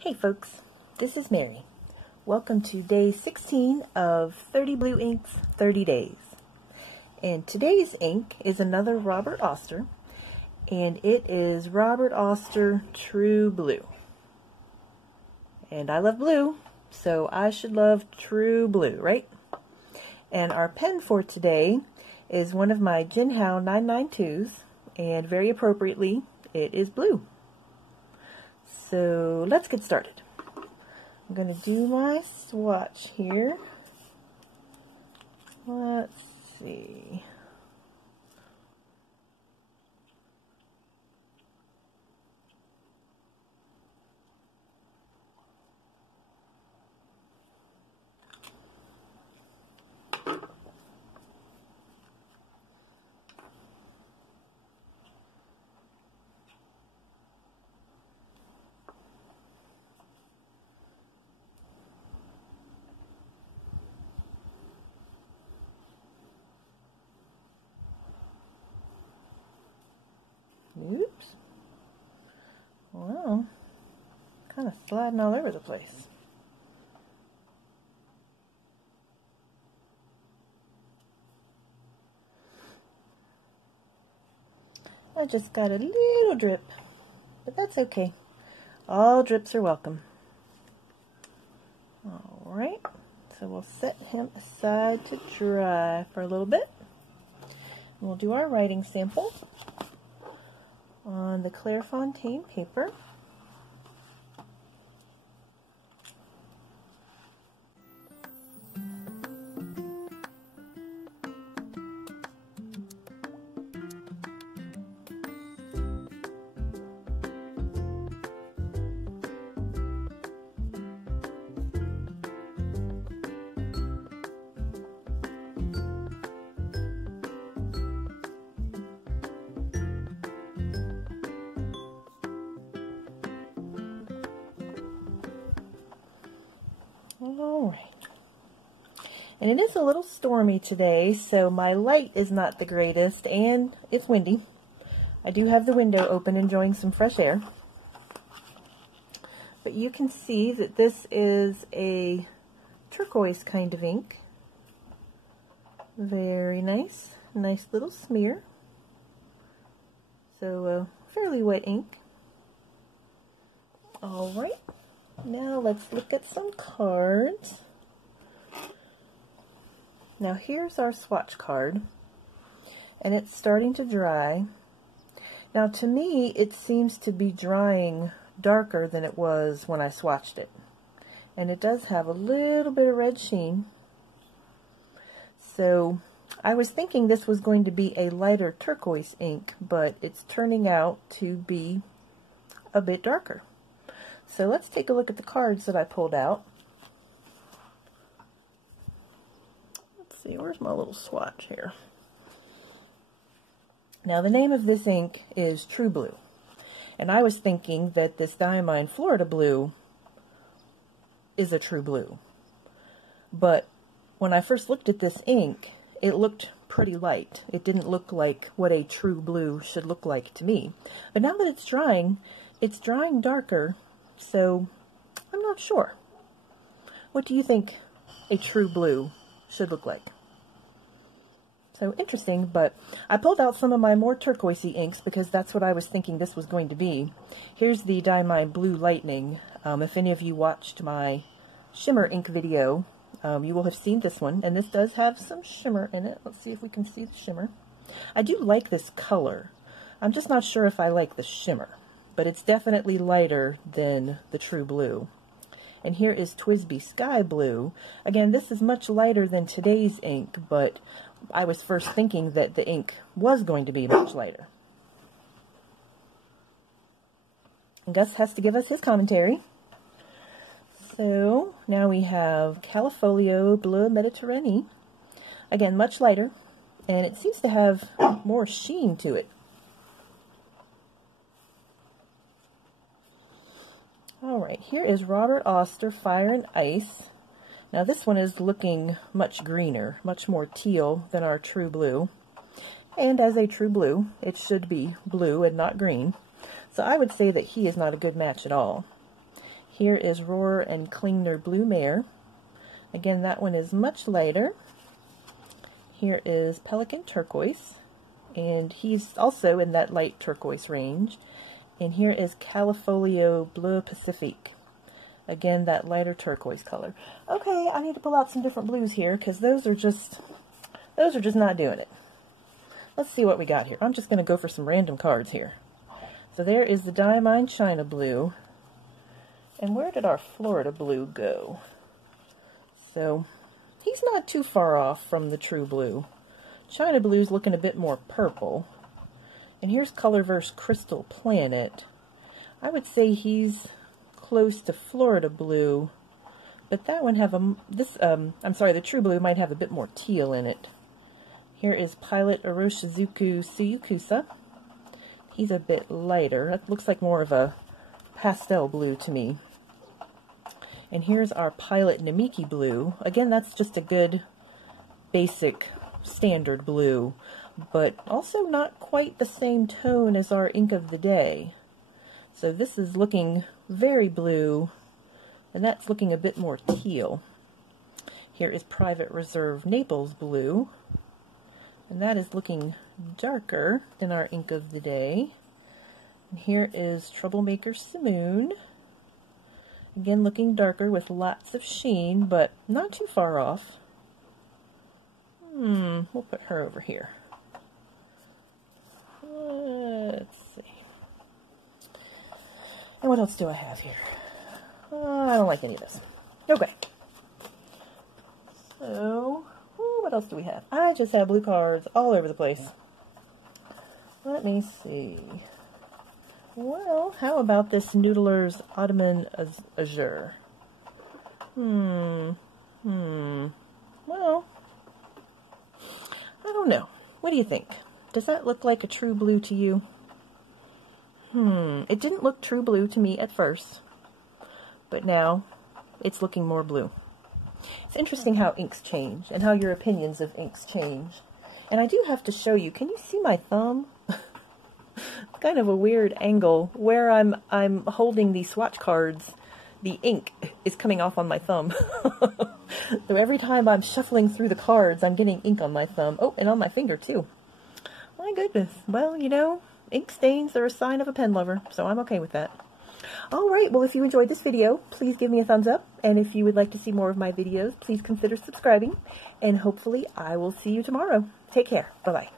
Hey folks, this is Mary. Welcome to day 16 of 30 Blue Ink's 30 Days. And today's ink is another Robert Oster, and it is Robert Oster True Blue. And I love blue, so I should love True Blue, right? And our pen for today is one of my Jinhao 992s, and very appropriately, it is blue. So let's get started. I'm going to do my swatch here. Let's see. Oops. Wow. Kind of sliding all over the place. I just got a little drip, but that's okay. All drips are welcome. Alright, so we'll set him aside to dry for a little bit. And we'll do our writing sample on the Clairefontaine paper. Alright, and it is a little stormy today, so my light is not the greatest, and it's windy. I do have the window open, enjoying some fresh air. But you can see that this is a turquoise kind of ink. Very nice. Nice little smear. So, fairly wet ink. Alright. Now let's look at some cards. Now here's our swatch card, and it's starting to dry. Now to me it seems to be drying darker than it was when I swatched it, and it does have a little bit of red sheen. So I was thinking this was going to be a lighter turquoise ink, but it's turning out to be a bit darker. So let's take a look at the cards that I pulled out. Let's see, where's my little swatch here? Now the name of this ink is True Blue. And I was thinking that this Diamine Florida Blue is a True Blue. But when I first looked at this ink, it looked pretty light. It didn't look like what a True Blue should look like to me. But now that it's drying darker. So, I'm not sure. What do you think a True Blue should look like? So, interesting, but I pulled out some of my more turquoisey inks because that's what I was thinking this was going to be. Here's the Diamine Blue Lightning. If any of you watched my shimmer ink video, you will have seen this one, and this does have some shimmer in it. Let's see if we can see the shimmer. I do like this color. I'm just not sure if I like the shimmer. But it's definitely lighter than the True Blue. And here is Twisby Sky Blue. Again, this is much lighter than today's ink, but I was first thinking that the ink was going to be much lighter. And Gus has to give us his commentary. So, now we have Califolio Bleu Mediterranee. Again, much lighter, and it seems to have more sheen to it. Alright, here is Robert Oster Fire and Ice. Now this one is looking much greener, much more teal than our True Blue. And as a True Blue, it should be blue and not green. So I would say that he is not a good match at all. Here is Rohr and Klingner Blue Mare. Again, that one is much lighter. Here is Pelican Turquoise, and he's also in that light turquoise range. And here is Califolio Bleu Pacifique. Again, that lighter turquoise color. Okay, I need to pull out some different blues here, because those are just not doing it. Let's see what we got here. I'm just going to go for some random cards here. So there is the Diamine China Blue. And where did our Florida Blue go? So he's not too far off from the True Blue. China Blue's looking a bit more purple. And here's Colorverse Crystal Planet. I would say he's close to Florida Blue, but that one have the True Blue might have a bit more teal in it. Here is Pilot Oroshizuku Tsuyukusa. He's a bit lighter. That looks like more of a pastel blue to me. And here's our Pilot Namiki Blue. Again, that's just a good basic standard blue, but also not quite the same tone as our Ink of the Day. So this is looking very blue, and that's looking a bit more teal. Here is Private Reserve Naples Blue, and that is looking darker than our Ink of the Day. And here is Troublemaker Simoon. Again, looking darker with lots of sheen, but not too far off. We'll put her over here. Let's see. And what else do I have here? I don't like any of this. Okay. So, what else do we have? I just have blue cards all over the place. Let me see. Well, how about this Noodler's Ottoman Azure? Well, I don't know. What do you think? Does that look like a true blue to you? It didn't look true blue to me at first, but now it's looking more blue. It's interesting how inks change and how your opinions of inks change. And I do have to show you, can you see my thumb? It's kind of a weird angle where I'm holding these swatch cards. The ink is coming off on my thumb. So every time I'm shuffling through the cards, I'm getting ink on my thumb. Oh, and on my finger too. My goodness. Well, you know, ink stains are a sign of a pen lover, so I'm okay with that. Alright, well, if you enjoyed this video, please give me a thumbs up. And if you would like to see more of my videos, please consider subscribing. And hopefully I will see you tomorrow. Take care. Bye-bye.